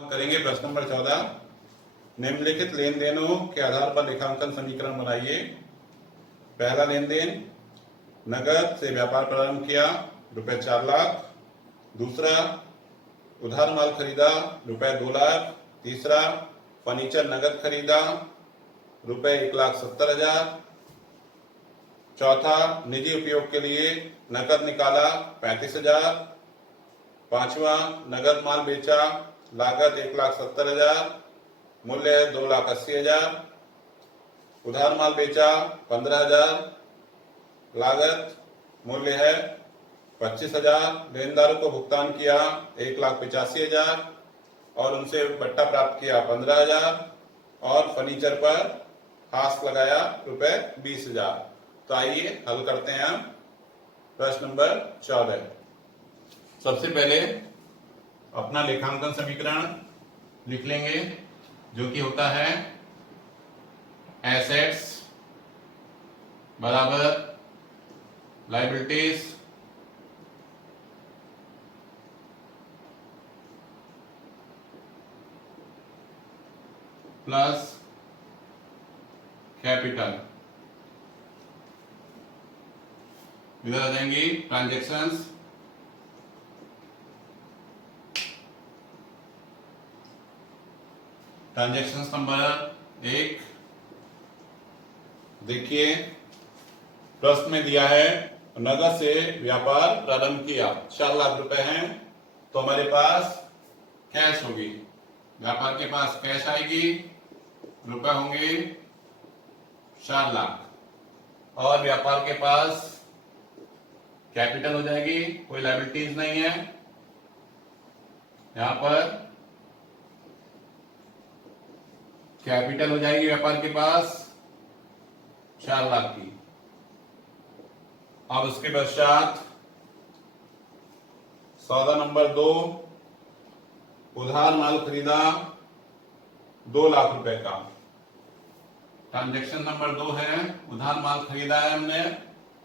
करेंगे प्रश्न नंबर 14। निम्नलिखित लेन देनों के आधार पर लेखांकन समीकरण बनाइए। पहला लेन देन, नगद से व्यापार प्रारंभ किया, ₹4 लाख। दूसरा, उधार माल खरीदा, ₹2 लाख। तीसरा, फर्नीचर नगद खरीदा, ₹1,70,000। चौथा, निजी उपयोग के लिए नकद निकाला, 35,000। पांचवा, नगद माल बेचा, लागत 1,70,000, मूल्य 2,80,000। उधार माल बेचा 15,000, लागत मूल्य है 25,000। लेनदारों को भुगतान किया 1,85,000 और उनसे बट्टा प्राप्त किया 15,000 और फर्नीचर पर हाथ लगाया ₹20,000। तो आइए हल करते हैं हम प्रश्न नंबर 14। सबसे पहले अपना लेखांकन समीकरण लिख लेंगे, जो कि होता है एसेट्स बराबर लायबिलिटीज प्लस कैपिटल। इधर आ जाएंगी ट्रांजैक्शंस। ट्रांजैक्शंस नंबर 1 देखिए, प्रश्न में दिया है नगद से व्यापार प्रारंभ किया, 4 लाख रुपए हैं, तो हमारे पास कैश होगी। व्यापार के पास कैश आएगी, रुपए होंगे 4 लाख और व्यापार के पास कैपिटल हो जाएगी, कोई लायबिलिटीज नहीं है। यहां पर कैपिटल हो जाएगी व्यापार के पास 4 लाख की। अब उसके पश्चात सौदा नंबर 2, उधार माल खरीदा 2 लाख रुपए का। ट्रांजैक्शन नंबर 2 है, उधार माल खरीदा है हमने,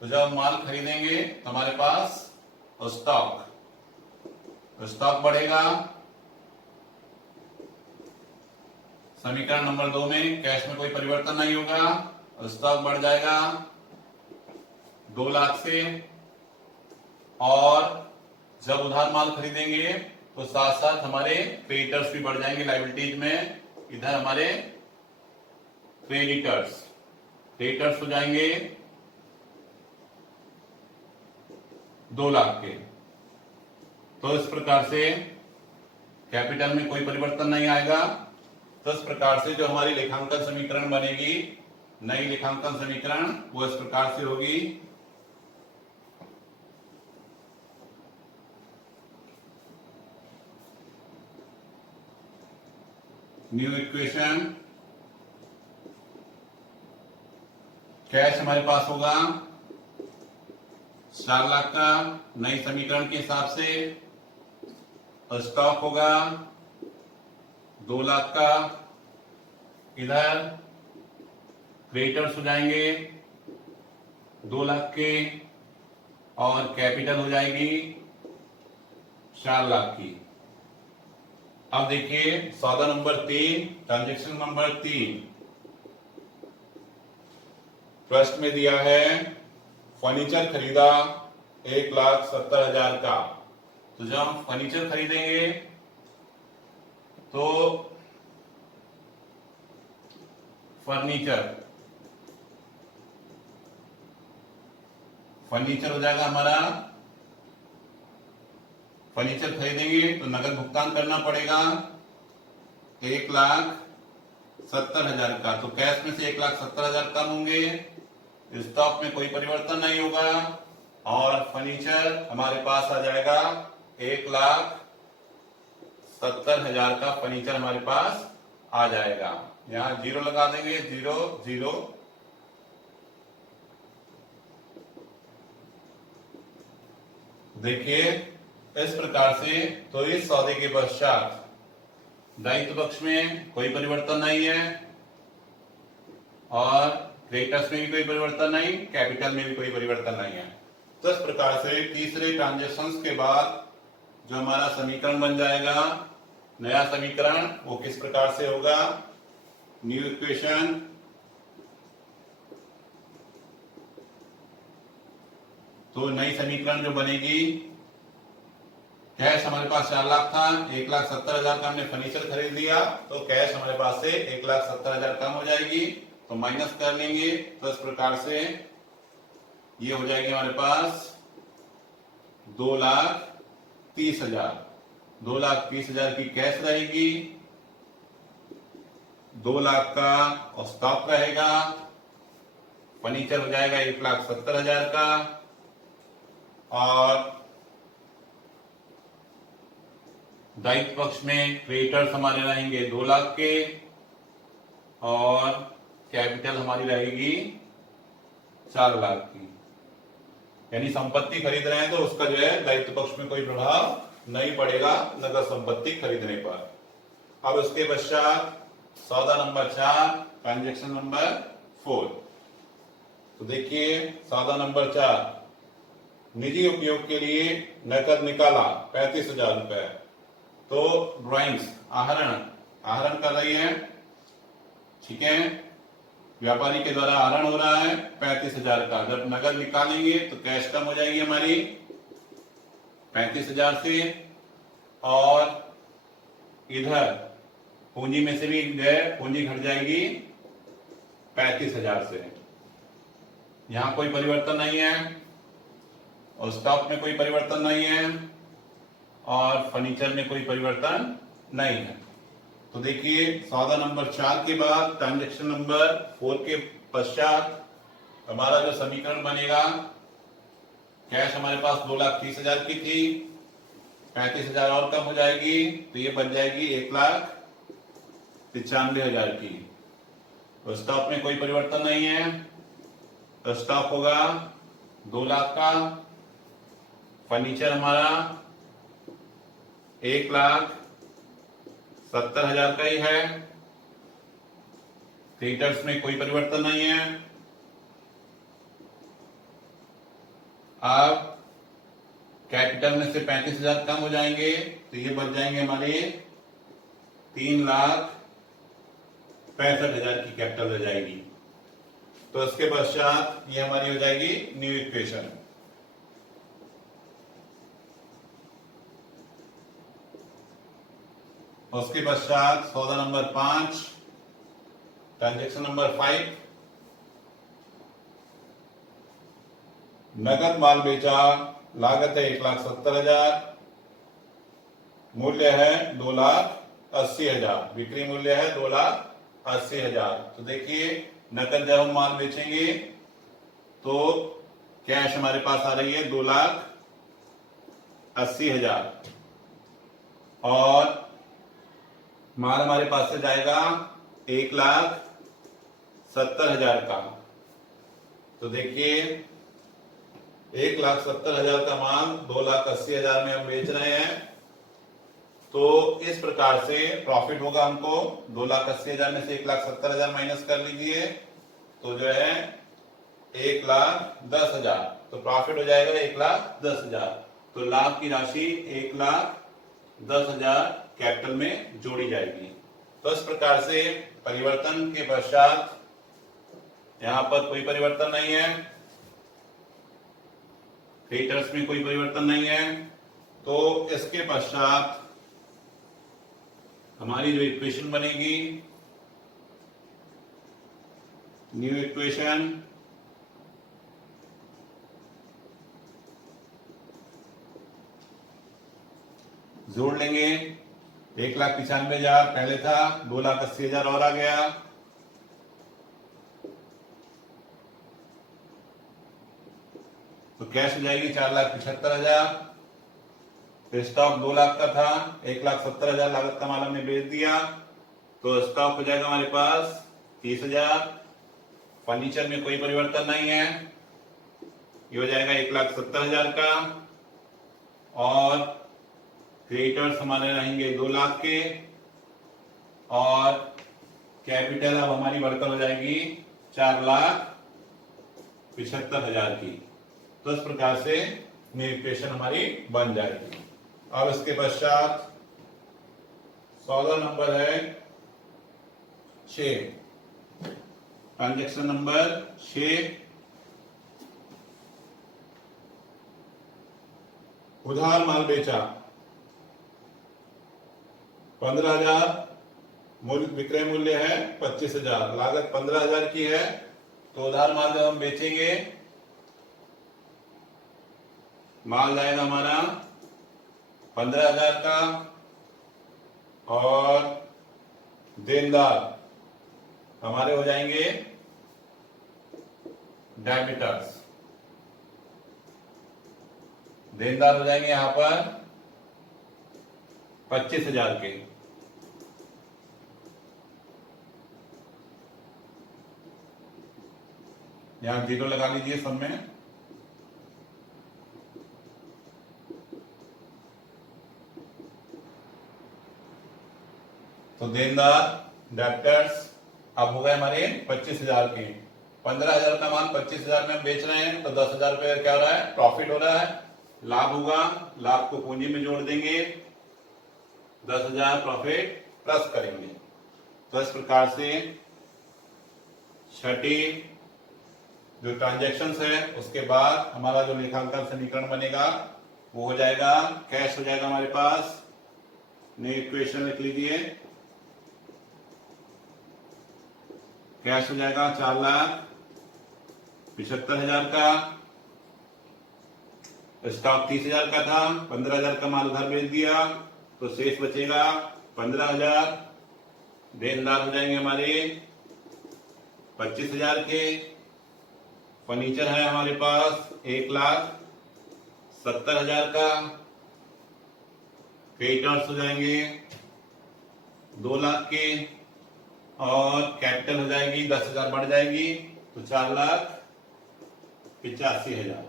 तो जब माल खरीदेंगे तो हमारे पास स्टॉक बढ़ेगा। समीकरण नंबर 2 में कैश में कोई परिवर्तन नहीं होगा, स्टॉक बढ़ जाएगा 2 लाख से। और जब उधार माल खरीदेंगे तो साथ साथ हमारे क्रेडिटर्स भी बढ़ जाएंगे लायबिलिटीज में। इधर हमारे क्रेडिटर्स हो जाएंगे 2 लाख के। तो इस प्रकार से कैपिटल में कोई परिवर्तन नहीं आएगा। तो इस प्रकार से जो हमारी लेखांकन समीकरण बनेगी, नई लेखांकन समीकरण, वो इस प्रकार से होगी। न्यू इक्वेशन, कैश हमारे पास होगा 4 लाख का नई समीकरण के हिसाब से, स्टॉक होगा 2 लाख का। इधर क्रेडिटर्स हो जाएंगे 2 लाख के और कैपिटल हो जाएगी 4 लाख की। अब देखिए सौदा नंबर 3, ट्रांजैक्शन नंबर 3। प्रश्न में दिया है फर्नीचर खरीदा 1,70,000 का। तो जब हम फर्नीचर खरीदेंगे तो फर्नीचर हो जाएगा हमारा। फर्नीचर खरीदेंगे तो नगद भुगतान करना पड़ेगा 1,70,000 का। तो कैश में से 1,70,000 कम होंगे, स्टॉक में कोई परिवर्तन नहीं होगा और फर्नीचर हमारे पास आ जाएगा 1,70,000 का फर्नीचर हमारे पास आ जाएगा। यहां 0 लगा देंगे, 0 0। देखिए इस प्रकार से। तो इस सौदे के पश्चात दायित्व पक्ष में कोई परिवर्तन नहीं है और क्रेडिटर्स में भी कोई परिवर्तन नहीं, कैपिटल में भी कोई परिवर्तन नहीं है। तो इस प्रकार से तीसरे ट्रांजैक्शंस के बाद जो हमारा समीकरण बन जाएगा नया समीकरण वो किस प्रकार से होगा, न्यू इक्वेशन। तो नई समीकरण जो बनेगी, कैश हमारे पास 4 लाख था, 1,70,000 का हमने फर्नीचर खरीद लिया, तो कैश हमारे पास से 1,70,000 कम हो जाएगी, तो माइनस कर लेंगे। तो इस प्रकार से ये हो जाएगी हमारे पास 2,30,000। 2,30,000 की कैश रहेगी, 2 लाख का स्टॉक रहेगा, फर्नीचर हो जाएगा 1,70,000 का, और दायित्व पक्ष में क्रेडिटर्स हमारे रहेंगे 2 लाख के, और कैपिटल हमारी रहेगी 4 लाख की। यानी संपत्ति खरीद रहे हैं तो उसका जो है दायित्व पक्ष में कोई प्रभाव नहीं पड़ेगा नगद संपत्ति खरीदने पर। अब उसके पश्चात सौदा नंबर 4, ट्रांजेक्शन नंबर 4। तो देखिए सौदा नंबर 4, निजी उपयोग के लिए नकद निकाला 35,000 रुपए। तो ड्राइंग्स आहरण कर रही है, ठीक है, व्यापारी के द्वारा आहरण हो रहा है 35,000 का। जब नकद निकालेंगे तो कैश कम हो जाएगी हमारी 35,000 से, और इधर पूंजी में से भी गए, पूंजी घट जाएगी 35,000 से। यहां कोई परिवर्तन नहीं है, और स्टॉक में कोई परिवर्तन नहीं है, और फर्नीचर में कोई परिवर्तन नहीं है। तो देखिए सौदा नंबर 4 के बाद ट्रांजेक्शन नंबर 4 के पश्चात हमारा जो समीकरण बनेगा, कैश हमारे पास 2,30,000 की थी, 35,000 और कम हो जाएगी, तो ये बन जाएगी 1,95,000 की। तो स्टॉक में कोई परिवर्तन नहीं है, तो स्टॉक होगा 2 लाख का, फर्नीचर हमारा 1,70,000 का ही है, क्रेडिटर्स में कोई परिवर्तन नहीं है। अब कैपिटल में से 35,000 कम हो जाएंगे, तो ये बच जाएंगे हमारे 3,65,000 की कैपिटल रह जाएगी। तो इसके पश्चात ये हमारी हो जाएगी न्यू इक्वेशन। उसके पश्चात सौदा नंबर 5, ट्रांजेक्शन नंबर 5, नगद माल बेचा, लागत है 1,70,000, मूल्य है 2,80,000, बिक्री मूल्य है 2,80,000। तो देखिए नकद जब हम माल बेचेंगे तो कैश हमारे पास आ रही है 2,80,000, और माल हमारे पास से जाएगा 1,70,000 का। तो देखिए 1,70,000 का माल 2,80,000 में हम बेच रहे हैं, तो इस प्रकार से प्रॉफिट होगा हमको 2,80,000 में से 1,70,000 माइनस कर लीजिए, तो जो है 1,10,000, तो प्रॉफिट हो जाएगा 1,10,000। तो लाभ की राशि 1,10,000 कैपिटल में जोड़ी जाएगी। तो इस प्रकार से परिवर्तन के पश्चात यहां पर कोई परिवर्तन नहीं है, क्रेडिटर्स में कोई परिवर्तन नहीं है, तो इसके पश्चात हमारी जो इक्वेशन बनेगी, न्यू इक्वेशन, जोड़ लेंगे 1,95,000 पहले था, 2,80,000 और आ गया, तो कैश हो जाएगी 4,75,000। फिर स्टॉक 2 लाख का था, 1,70,000 लागत का माल हमने बेच दिया, तो स्टॉक हो जाएगा हमारे पास 30,000। फर्नीचर में कोई परिवर्तन नहीं है, ये हो जाएगा 1,70,000 का, और क्रेडिटर्स हमारे रहेंगे 2 लाख के, और कैपिटल अब हमारी बढ़कर हो जाएगी 4,75,000 की। तो इस प्रकार से न्यू इक्वेशन हमारी बन जाएगी। अब इसके पश्चात सौदा नंबर है 6, ट्रांजैक्शन नंबर 6। उधार माल बेचा 15,000, मूल्य विक्रय मूल्य है 25,000, लागत 15,000 की है। तो उधार माल जब हम बेचेंगे, माल जाएगा हमारा 15,000 का, और देनदार हमारे हो जाएंगे डेबिटर्स। देनदार हो जाएंगे यहां पर 25,000 के। यहां 0 लगा लीजिए सब में। तो देनदार डेब्टर्स अब हो गए हमारे 25,000 के। 15,000 का माल 25,000 में हम बेच रहे हैं, तो 10,000 रुपये क्या हो रहा है, प्रॉफिट हो रहा है, लाभ होगा। लाभ को पूंजी में जोड़ देंगे, 10,000 प्रॉफिट प्लस करेंगे। तो इस प्रकार से छठी जो ट्रांजेक्शन है उसके बाद हमारा जो लेखांकन समीकरण बनेगा वो हो जाएगा, कैश हो जाएगा हमारे पास। नई इक्वेशन लिख लीजिए, कैश हो जाएगा 4,75,000 का। स्टॉक 30,000 का था, 15,000 का माल उधार बेच दिया, तो शेष बचेगा 15,000। देनदार हो जाएंगे हमारे 25,000 के। फर्नीचर है हमारे पास 1,70,000 का। क्रेडिटर्स हो जाएंगे 2 लाख के, और कैपिटल हो जाएगी 10,000 बढ़ जाएगी, तो 4,85,000।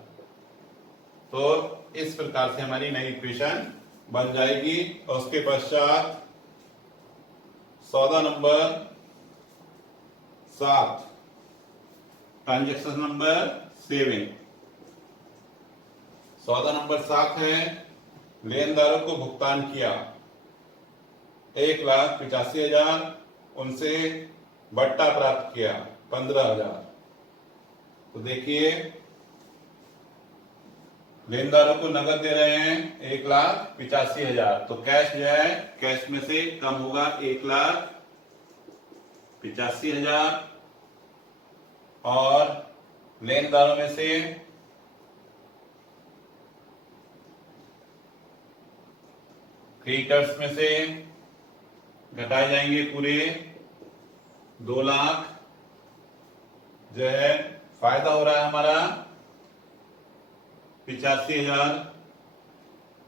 तो इस प्रकार से हमारी नई इक्वेशन बन जाएगी। और उसके पश्चात सौदा नंबर 7, ट्रांजैक्शन नंबर 7। सौदा नंबर 7 है, लेनदारों को भुगतान किया 1,85,000, उनसे बट्टा प्राप्त किया 15,000। तो देखिए, लेनदारों को नगद दे रहे हैं 1,85,000, तो कैश जो है, कैश में से कम होगा 1,85,000, और लेनदारों में से क्रेडिटर्स में से घटाए जाएंगे पूरे 2 लाख। जो है फायदा हो रहा है हमारा 85,000।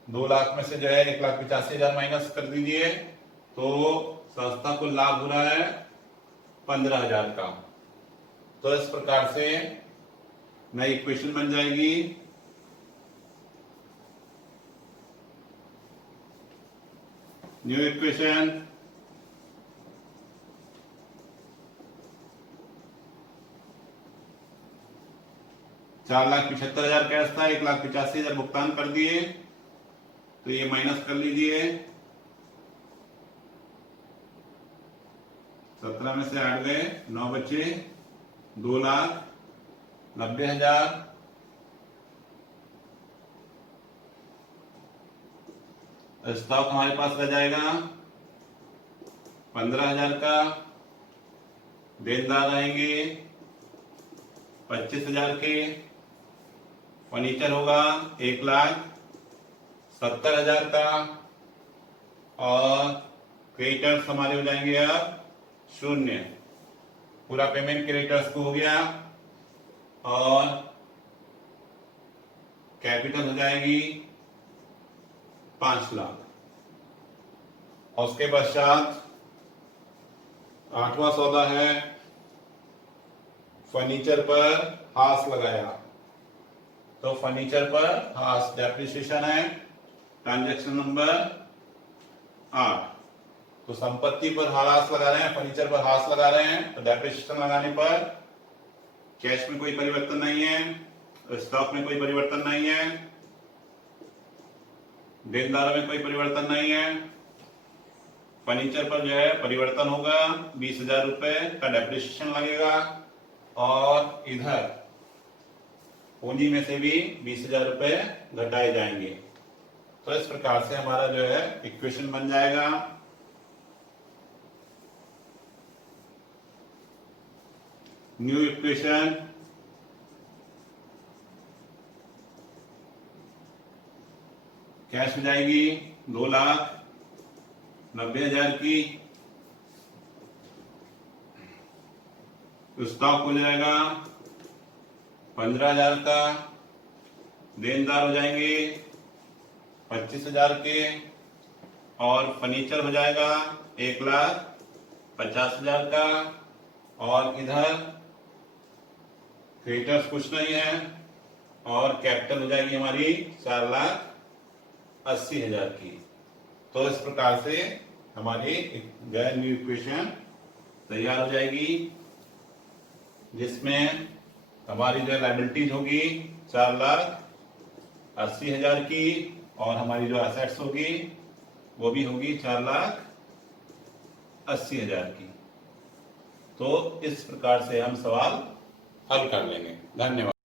2 लाख में से जो है 1,85,000 माइनस कर दीजिए, तो संस्था को लाभ हो रहा है 15,000 का। तो इस प्रकार से नई इक्वेशन बन जाएगी। न्यू इक्वेशन, $4,75,000 कैश था, 1,85,000 भुगतान कर दिए, तो ये माइनस कर लीजिए। 17 में से 8 गए, 9 बचे, 2,90,000। स्टॉक हमारे पास रह जाएगा 15,000 का। देनदार रहेंगे 25,000 के। फर्नीचर होगा 1,70,000 का, और क्रेडिटर्स हमारे हो जाएंगे अब 0। पूरा पेमेंट क्रेडिटर्स को हो गया, और कैपिटल हो जाएगी 5 लाख। और उसके पश्चात 8वां सौदा है, फर्नीचर पर हाश लगाया। तो फर्नीचर पर हाश डेप्रिसिएशन है, ट्रांजैक्शन नंबर 8। तो संपत्ति पर हाश लगा रहे हैं, फर्नीचर पर हाश लगा रहे हैं, तो डेप्रिसिएशन लगाने पर कैश में कोई परिवर्तन नहीं है, स्टॉक में कोई परिवर्तन नहीं है, देनदारों में कोई परिवर्तन नहीं है, फर्नीचर पर जो है परिवर्तन होगा, 20,000 रुपए का डेप्रिसिएशन लगेगा और इधर पूंजी में से भी 20,000 रुपए घटाए जाएंगे। तो इस प्रकार से हमारा जो है इक्वेशन बन जाएगा। न्यू इक्वेशन कैश हो जाएगी 2,90,000 की, स्टॉक हो जाएगा 15,000 का, देनदार हो जाएंगे 25,000 के और फर्नीचर हो जाएगा 1,50,000 का और इधर क्रेडिटर्स कुछ नहीं है और कैपिटल हो जाएगी हमारी 4,80,000 की। तो इस प्रकार से हमारी गैर न्यू इक्वेशन तैयार हो जाएगी, जिसमें हमारी जो लायबिलिटीज होगी 4,80,000 की और हमारी जो एसेट्स होगी वो भी होगी 4,80,000 की। तो इस प्रकार से हम सवाल हल कर लेंगे। धन्यवाद।